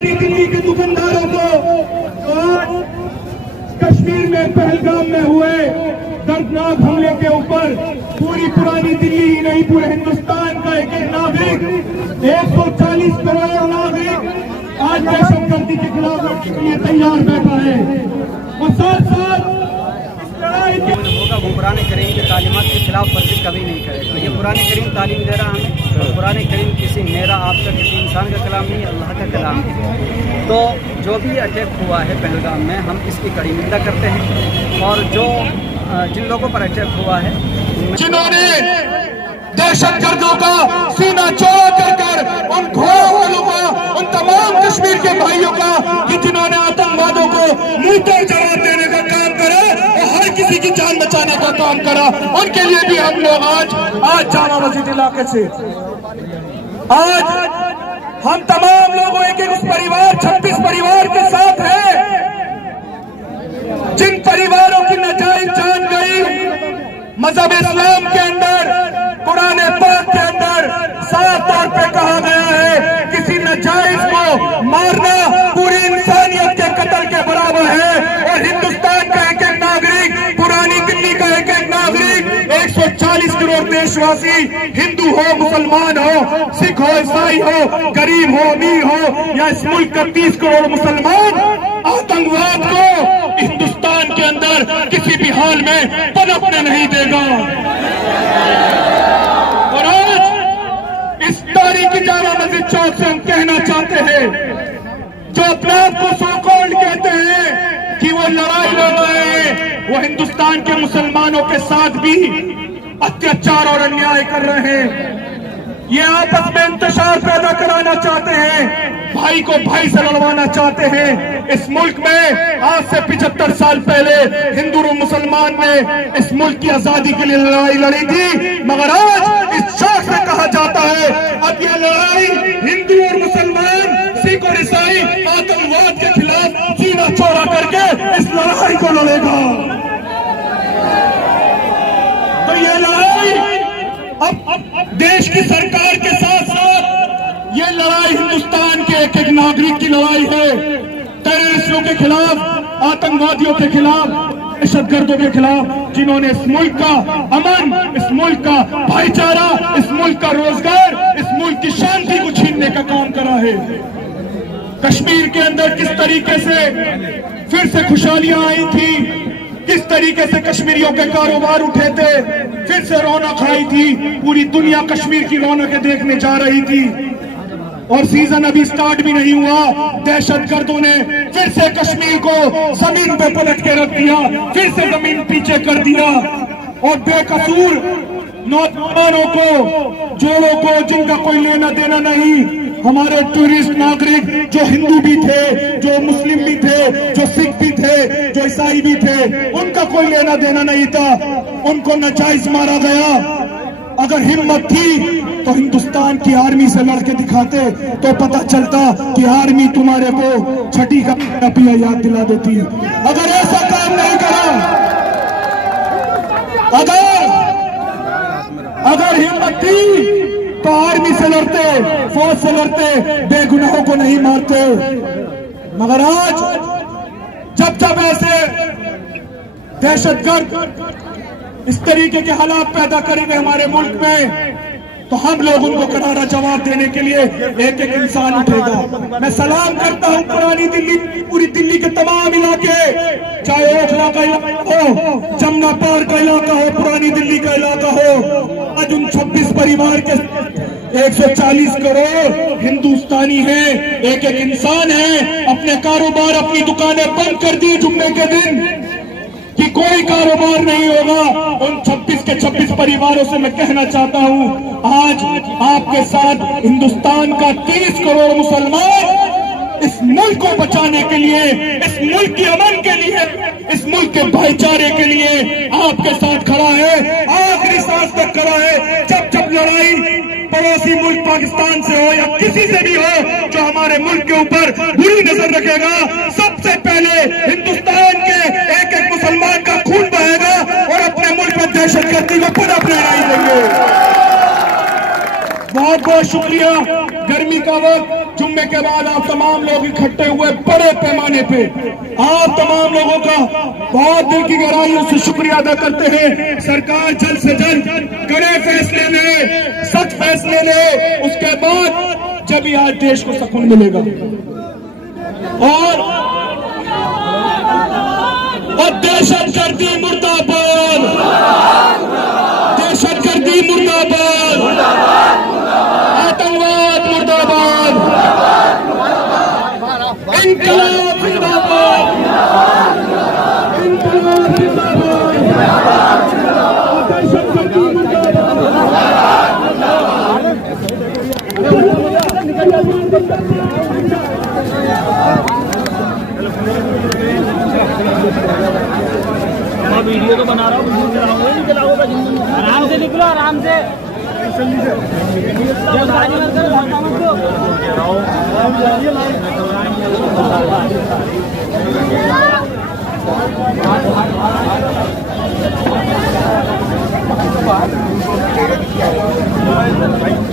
दिल्ली के दुकानदारों को आज कश्मीर में पहलगाम में हुए दर्दनाक हमले के ऊपर पूरी पुरानी दिल्ली ही नहीं पूरे हिंदुस्तान का एक एक नागरिक 140 करोड़ नागरिक आज दहशतगर्दी के खिलाफ लड़ने के लिए तैयार बैठा है। और साथ साथ होगा वो कुरान करीम की तालीमात के खिलाफ वर्जी कभी नहीं करेगा। ये कुरान करीम तालीम दे रहा हमें और कुरान करीम किसी मेरा आपका किसी इंसान का कलाम नहीं, अल्लाह का कलाम है। तो जो भी अटैक हुआ है पहलगाम में, हम इसकी कड़ी निंदा करते हैं। और जो जिन लोगों पर अटैक हुआ है, जिन्होंने दहशतगर्दों का सीना चौड़ा कर उन घोड़ों वालों का, उन तमाम कश्मीर के भाइयों का कि जिन्होंने आतंकवादों को मुंह तोड़ जवाब देने का काम करा और हर किसी की जान बचाने का काम करा, उनके लिए भी हम लोग आज जामा मस्जिद इलाके से आज हम तमाम लोगों एक उस परिवार 26 परिवार के साथ है जिन परिवारों की नाजायज जान गई। मजहब इस्लाम के अंदर, कुरान पाक के अंदर साफ तौर पे कहा गया है किसी नाजायज को मारना पूरी इंसानियत के कत्ल के बराबर है। और हिंदुस्तान का एक एक नागरिक, पुरानी दिल्ली का एक एक नागरिक, 140 करोड़ देशवासी, हिंदू हो मुसलमान हो, सिख हो ईसाई हो, गरीब हो अमीर हो या इस मुल्क का 30 करोड़ मुसलमान आतंकवाद को हिंदुस्तान के अंदर किसी भी हाल में पनपने नहीं देगा। और आज इस तारीखी जामा मस्जिद चौक से हम कहना चाहते हैं, जो अपने आप को सो कॉल्ड कहते हैं कि वो लड़ाई लड़ रहे हैं, वो हिंदुस्तान के मुसलमानों के साथ भी अत्याचार और अन्याय कर रहे हैं। ये आपस में इंतशार पैदा कराना चाहते हैं, भाई को भाई से लड़वाना चाहते हैं। इस मुल्क में आज से 75 साल पहले हिंदू और मुसलमान ने इस मुल्क की आजादी के लिए लड़ाई लड़ी थी, मगर आज इस चौक से कहा जाता है अब ये लड़ाई हिंदू और मुसलमान, सिख और ईसाई आतंकवाद के खिलाफ सीना चौड़ा करके इस लड़ाई को लड़ेगा। तो ये लड़ाई अब देश की सरकार के साथ साथ ये लड़ाई हिंदुस्तान के एक एक नागरिक की लड़ाई है। टेररिस्टों के खिलाफ, आतंकवादियों के खिलाफ, दहशतगर्दों के खिलाफ, जिन्होंने इस मुल्क का अमन, इस मुल्क का भाईचारा, इस मुल्क का रोजगार, इस मुल्क की शांति को छीनने का काम करा है। कश्मीर के अंदर किस तरीके से फिर से खुशहालियां आई थी, किस तरीके से कश्मीरियों के कारोबार उठे थे, फिर से रौनक आई थी, पूरी दुनिया कश्मीर की रौनकें देखने जा रही थी। और सीजन अभी स्टार्ट भी नहीं हुआ, दहशतगर्दों ने फिर से कश्मीर को जमीन पे पलट के रख दिया, फिर से जमीन पीछे कर दिया और बेकसूर नौजवानों को, जोड़ों को, जिनका कोई लेना देना नहीं, हमारे टूरिस्ट नागरिक जो हिंदू भी थे, जो मुस्लिम भी थे, जो सिख भी थे, जो ईसाई भी थे, उनका कोई लेना देना नहीं था, उनको नाजायज मारा गया। अगर हिम्मत थी तो हिंदुस्तान की आर्मी से लड़के दिखाते तो पता चलता कि आर्मी तुम्हारे को छठी का पिया याद दिला देती है। अगर ऐसा काम नहीं करा, अगर हिम्मत थी तो आर्मी से लड़ते, फौज से लड़ते, बेगुनाहों को नहीं मारते। मगर आज जब ऐसे दहशतगर्द इस तरीके के हालात पैदा करेंगे हमारे मुल्क में, तो हम लोग उनको करारा जवाब देने के लिए एक एक इंसान उठेगा। मैं सलाम करता हूं पुरानी दिल्ली, पूरी दिल्ली के तमाम इलाके, चाहे ओखला का इलाका हो, जमुना पार का इलाका हो, पुरानी दिल्ली का इलाका हो। आज उन 26 परिवार के 140 करोड़ हिंदुस्तानी हैं, एक एक इंसान है, अपने कारोबार, अपनी दुकानें बंद कर दी जुम्मे के दिन कि कोई कारोबार नहीं होगा। उन 26 के 26 परिवारों से मैं कहना चाहता हूं, आज आपके साथ हिंदुस्तान का 30 करोड़ मुसलमान इस मुल्क को बचाने के लिए, इस मुल्क के अमन के लिए, इस मुल्क के भाईचारे के लिए आपके साथ खड़ा है, आखिरी सांस तक खड़ा है। जब लड़ाई पड़ोसी मुल्क पाकिस्तान से हो या किसी से भी हो जो हमारे मुल्क के ऊपर बुरी नजर रखेगा, सबसे पहले हिंदुस्तान के एक एक मुसलमान का खून बहेगा और अपने मुल्क में दहशतगर्दी को पुनः अपनाई देंगे। बहुत बहुत शुक्रिया। गर्मी का वक्त, जुम्मे के बाद आप तमाम लोग इकट्ठे हुए बड़े पैमाने पे, आप तमाम लोगों का बहुत दिल की गहराइयों से शुक्रिया अदा करते हैं। सरकार जल्द से जल्द कड़े फैसले ले, सख्त फैसले ले, उसके बाद जब ही आज देश को सुकून मिलेगा। और दहशतगर्दी मुर्दाबाद, दहशतगर्दी मुर्दाबाद, आतंकवाद मुर्दाबाद, इंकलाब जिंदाबाद, इंकलाब जिंदाबाद, दहशतगर्दी वीडियो तो बना रहा हूँ, आराम से निकलो, आराम से। मुर्दाबाद।